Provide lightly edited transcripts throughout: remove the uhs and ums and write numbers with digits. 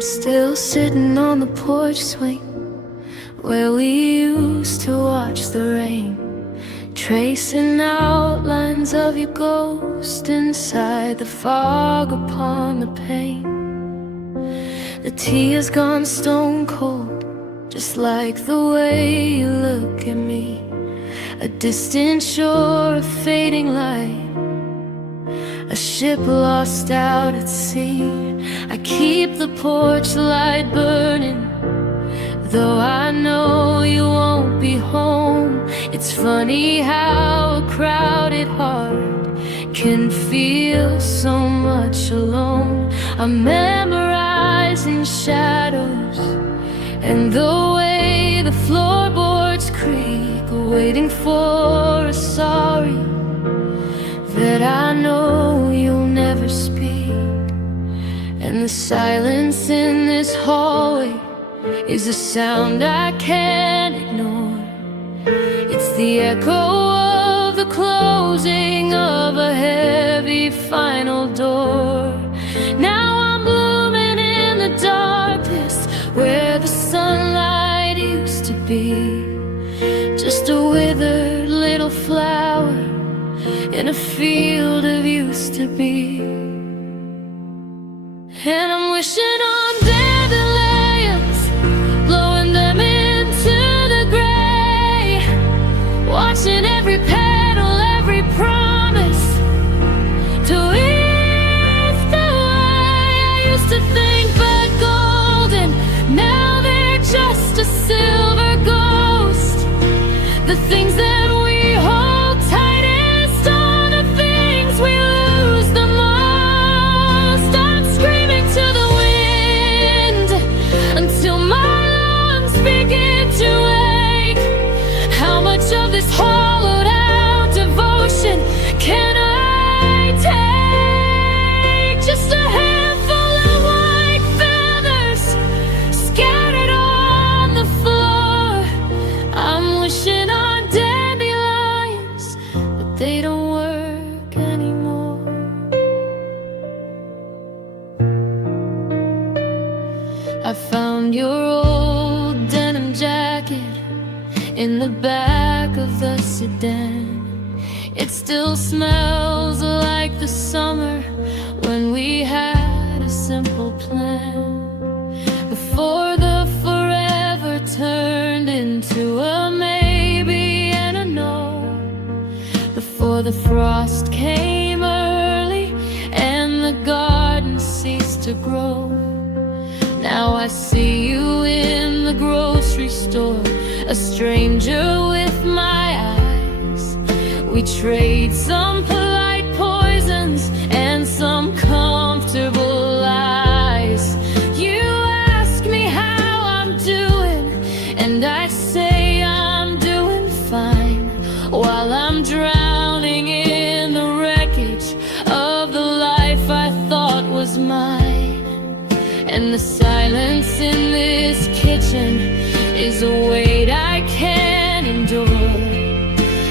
I'm still sitting on the porch swing where we used to watch the rain, tracing outlines of your ghost inside the fog upon the pane. The tea has gone stone cold, just like the way you look at me. A distant shore, a fading light, a ship lost out at sea. I keep the porch light burning, though I know you won't be home. It's funny how a crowded heart can feel so much alone. I'm memorizing shadows and the way the floorboards creak, waiting for a sorry that I know you'll never speak. And the silence in this hallway is a sound I can't ignore. It's the echo of the closing of a heavy final door. Now I'm blooming in the darkness where the sunlight used to be, just a withered little flower in a field of used to be. And I'm wishing on dandelions, blowing them into the gray, watching every petal, every promise to drift away. I used to think but golden, now they're just a silver ghost. The things that we hold tightest are the things we lose the most. I'm screaming to the wind until my lungs begin to ache. How much of this hollowed out devotion can I take? Just a handful of white feathers scattered on the floor. I'm wishing on dandelions, but they don't work anymore. I found your old denim jacket in the back of the sedan. It still smells like the summer when we had a simple plan, before the forever turned into a maybe and a no, before the frost came early and the garden ceased to grow. Now I see you in the grocery store, a stranger with my eyes. We trade some polite poisons and some comfortable lies. You ask me how I'm doing, and I say I'm doing fine, while I'm drowning in the wreckage of the life I thought was mine. And the silence in this kitchen is a weight I can't endure.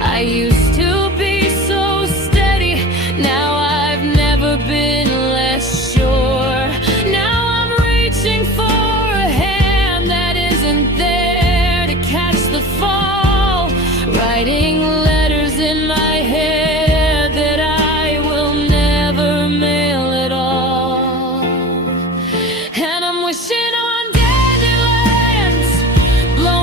I used to be so steady, now I've never been less sure. Now I'm reaching for a hand that isn't there to catch the fall, writing letters in my head that I will never mail at all. And I'm wishing on dandelions, blowing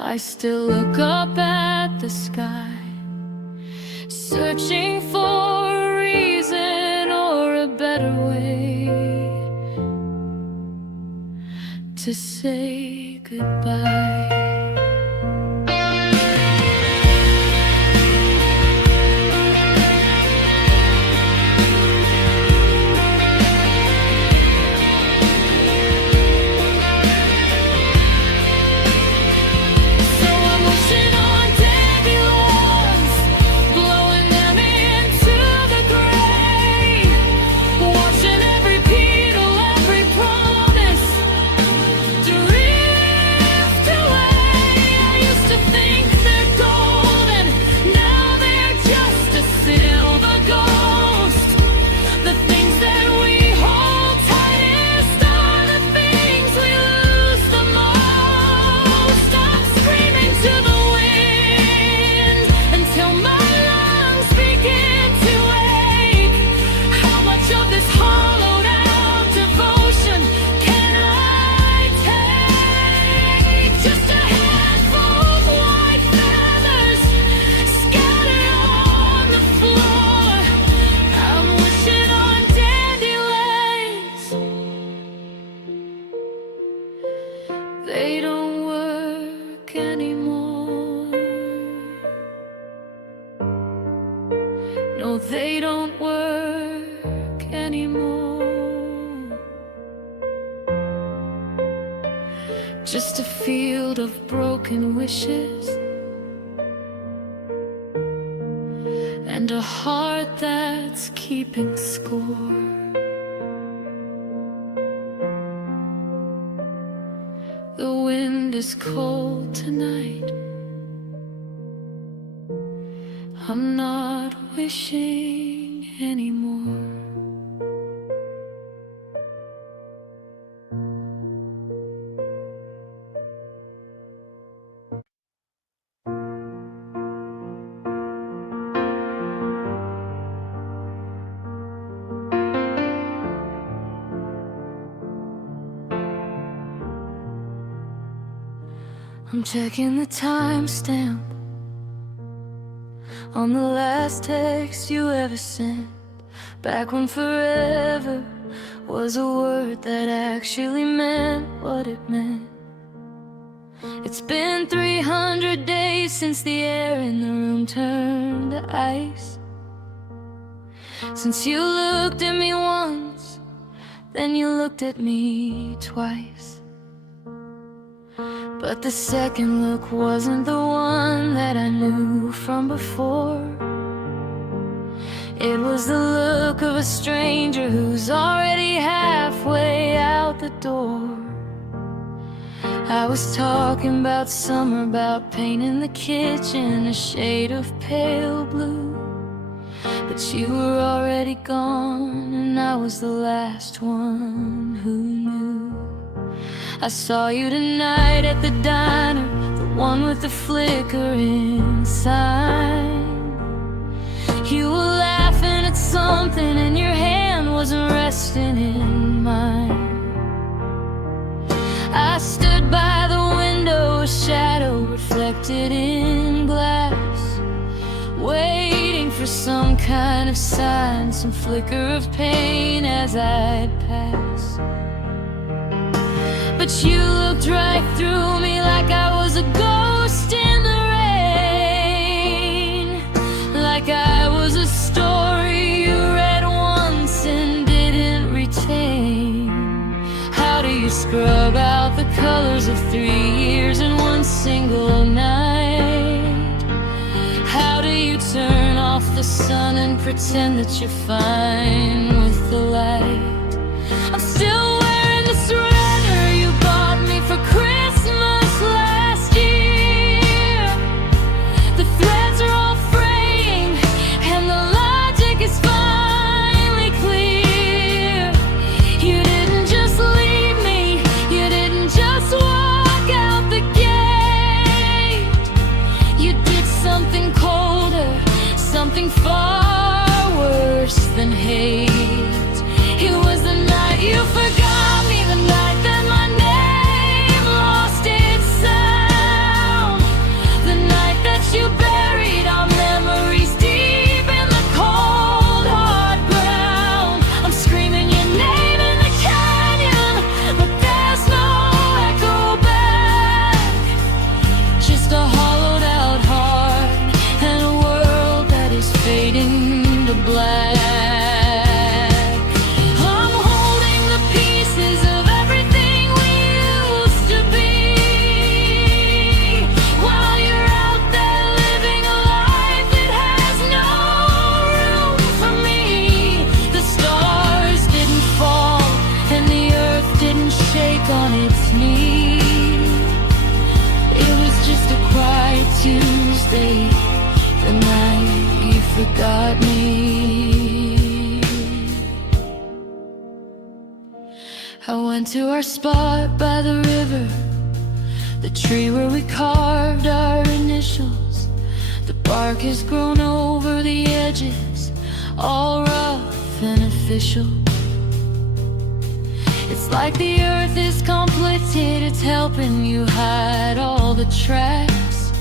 I still look up at the sky, searching for a reason or a better way to say goodbye. They don't work anymore. No, they don't work anymore. Just a field of broken wishes and a heart that's keeping score. The wind is cold tonight. I'm not wishing anymore. I'm checking the timestamp on the last text you ever sent, back when forever was a word that actually meant what it meant. It's been 300 days since the air in the room turned to ice, since you looked at me once, then you looked at me twice. But the second look wasn't the one that I knew from before. It was the look of a stranger who's already halfway out the door. I was talking about summer, about painting the kitchen a shade of pale blue, but you were already gone, and I was the last one who knew. I saw you tonight at the diner, the one with the flickering sign. You were laughing at something and your hand wasn't resting in mine. I stood by the window, a shadow reflected in glass, waiting for some kind of sign, some flicker of pain as I'd pass. But you looked right through me like I was a ghost in the rain, like I was a story you read once and didn't retain. How do you scrub out the colors of 3 years in one single night? How do you turn off the sun and pretend that you're fine with the light? I'm still wearing the sweater you bought me for Christmas last year. The threads are all fraying and the logic is finally clear. You didn't just leave me, you didn't just walk out the gate. You did something colder, something far worse than hate. It was forgot me. I went to our spot by the river, the tree where we carved our initials. The bark has grown over the edges, all rough and official. It's like the earth is complicit, it's helping you hide all the tracks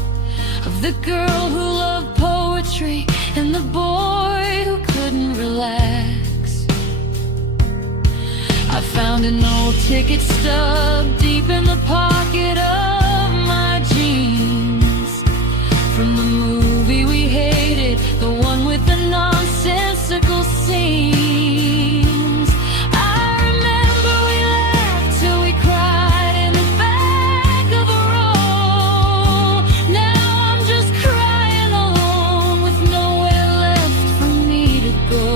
of the girl who loved poetry and the boy who couldn't relax. I found an old ticket stub deep in the pocket of my jeans, from the movie we hated, the one with the nonsensical scenes. I remember we laughed till we cried in the back of a row. Now I'm just crying alone with nowhere left for me to go.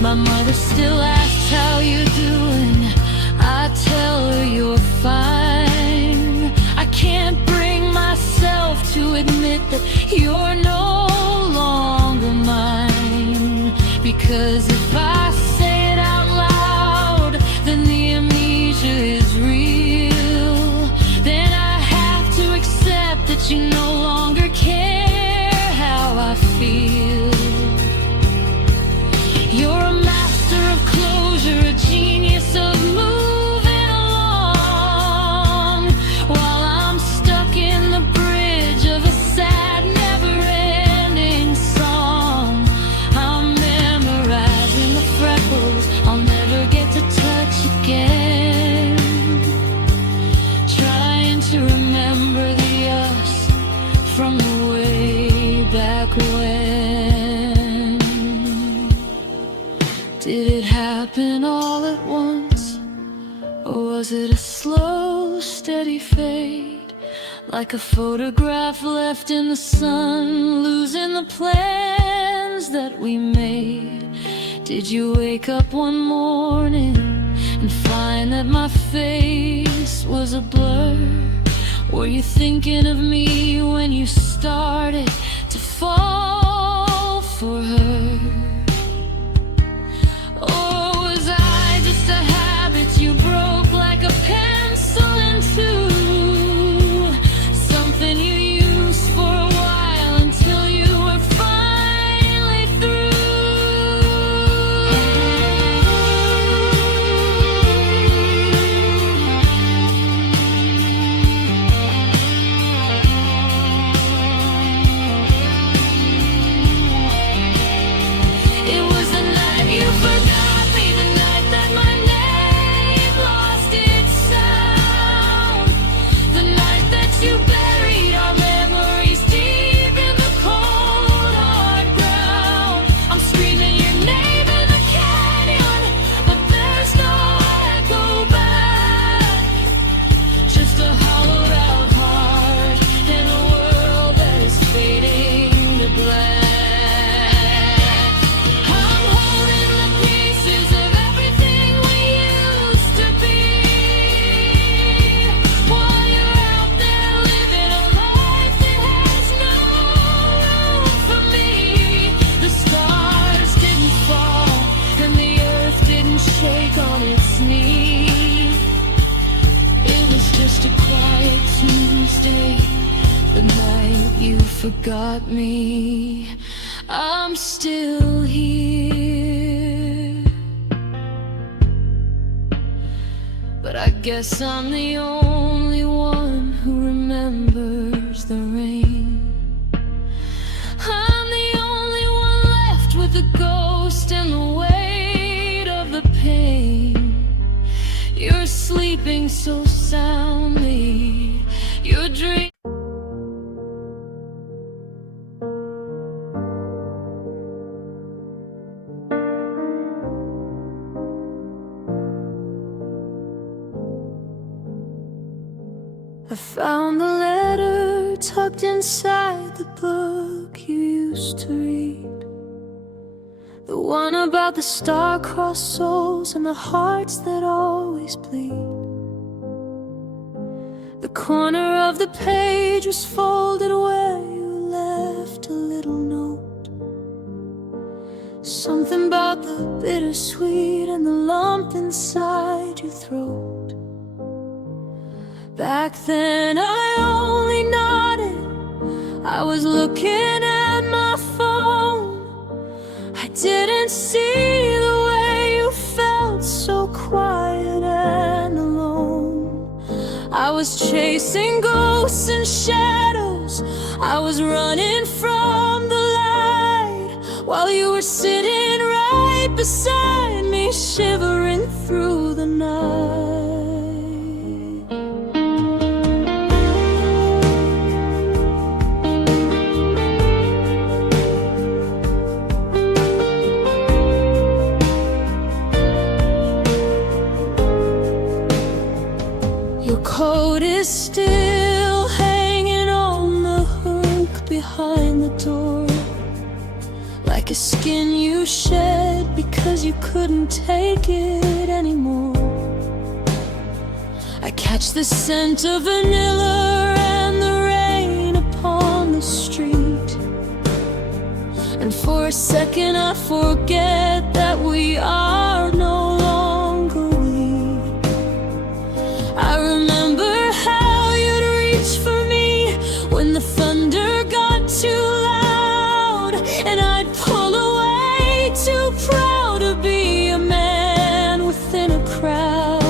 My mother still asks how you doing. I tell her you're fine. I can't bring myself to admit that you're no longer mine, because if I say it out loud, then the amnesia is real. Then I have to accept that you no longer care how I feel. You're a master of closure, a genius of moving along, while I'm stuck in the bridge of a sad, never-ending song. I'm memorizing the freckles I'll never get to touch again, trying to remember the us from the way back when. Did it happen all at once, or was it a slow, steady fade, like a photograph left in the sun, losing the plans that we made? Did you wake up one morning and find that my face was a blur? Were you thinking of me when you started to fall for her? Or was I just a habit you broke like a pencil in two? Something you used for a while until you were finally It was the night you forgot me, the night that my name lost its sound, the night that you buried our memories deep in the cold, hard ground. I'm screaming your name in the canyon, but there's no echo back, just a hollowed out heart in a world that is fading to black. I'm holding the pieces of everything we used to be, while you're out there living a life that has no room for me. The stars didn't fall and the earth didn't shake on its knees. It was just a quiet Tuesday, the night you forgot me. I'm still here, but I guess I'm the only one who remembers the rain. I'm the only one left with the ghost and the weight of the pain. You're sleeping so soundly, your dream. I found the letter tucked inside the book you used to read, the one about the star-crossed souls and the hearts that always bleed. The corner of the page was folded where you left a little note something about the bittersweet and the lump inside your throat. Back then I only nodded, I was looking at my phone. I didn't see the way you felt, so quiet and alone. I was chasing ghosts and shadows, I was running from the light, while you were sitting right beside me, shivering through the night. Your coat is still hanging on the hook behind the door, like a skin you shed because you couldn't take it anymore. I catch the scent of vanilla and the rain upon the street, and for a second I forget that we are no longer we. I remember how you'd reach for me when the thunder got too loud, and I'd pull away, too proud to be a man within a crowd.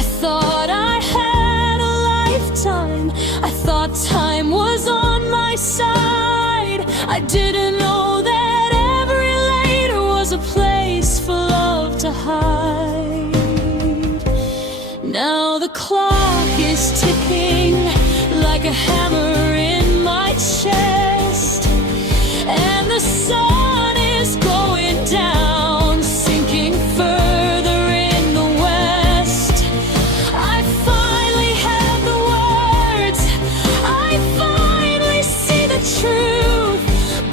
I thought I had a lifetime, I thought time was on my side. I didn't know that every later was a place for love to hide. Now the clock is ticking like a hammer in my chest, and the sun is going down, sinking further in the west. I finally have the words, I finally see the truth,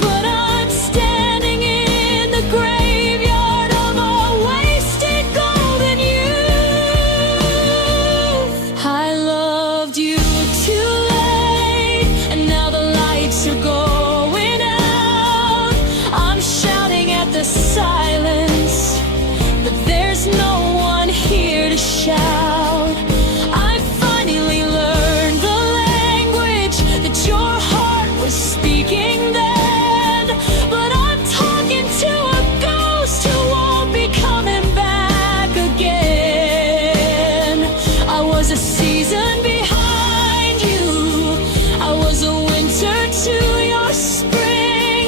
but I'm standing in the graveyard of a wasted golden youth. I loved you too late, and now the lights are going out. I'm shouting at the silence, but there's no one here to shout. I finally learned the language that your heart was speaking then, but I'm talking to a ghost who won't be coming back again. I was a season behind you, I was a winter to your spring.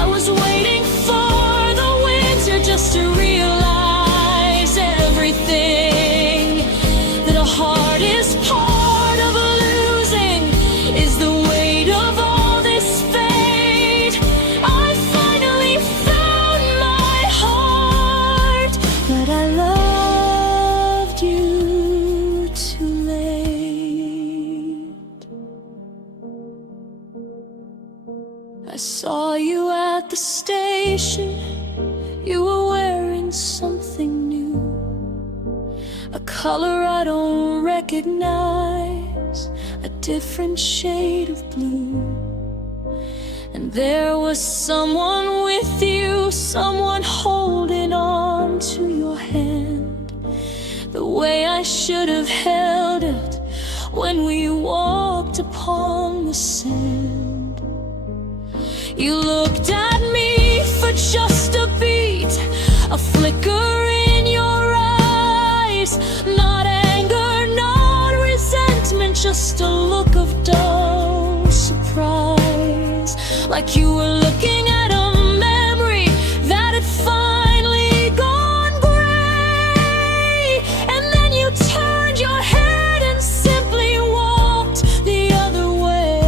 I was waiting for the winter just to realize everything, that a heart is part of losing, is the weight of all this fate. I finally found my heart, but I loved you too late. I saw you at the station, you were wearing something new, a color I don't recognize, a different shade of blue. And there was someone with you, someone holding on to your hand, the way I should have held it when we walked upon the sand. You looked at me for just a beat, a flicker in your eyes, not anger, not resentment, just a look of dull surprise, like you were looking at a memory that had finally gone gray. And then you turned your head and simply walked the other way.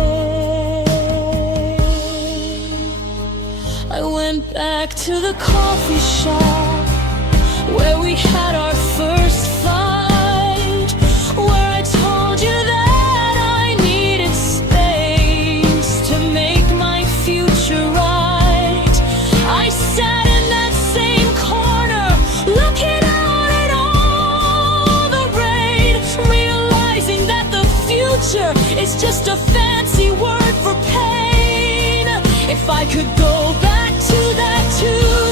I went back to the coffee shop where we had our first fight, where I told you that I needed space to make my future right. I sat in that same corner, looking out at all the rain, realizing that the future is just a fancy word for pain. If I could go back to that too.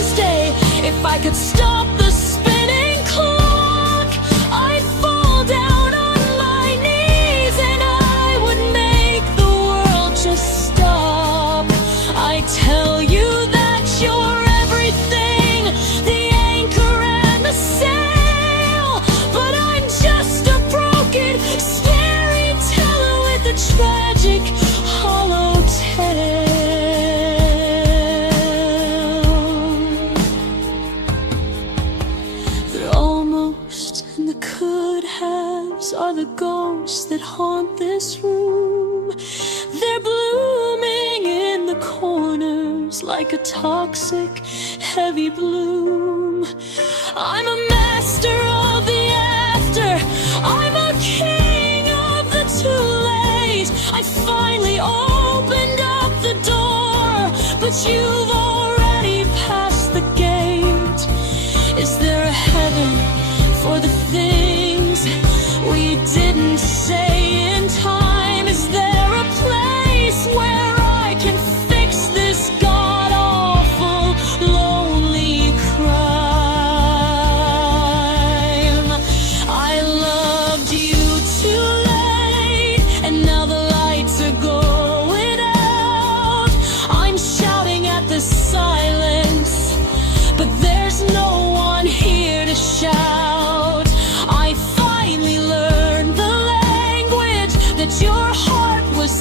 If I could stop the spinning clock, I'd fall down on my knees and I would make the world just stop. I tell you that you're everything, the anchor and the sail, but I'm just a broken storyteller with a tragic, hollow tale. The almost and the could-haves are the ghosts that haunt this room. They're blooming in the corners like a toxic, heavy bloom. I'm a master of the after, I'm a king of the too late. I finally opened up the door, but you've already passed the gate. Is there a heaven for the things we didn't say in time? Is there a place where I can fix this god-awful, lonely crime? I loved you too late, and now the lights are going out. I'm shouting at the silence, but there's no one here to shout. I finally learned the language that your heart was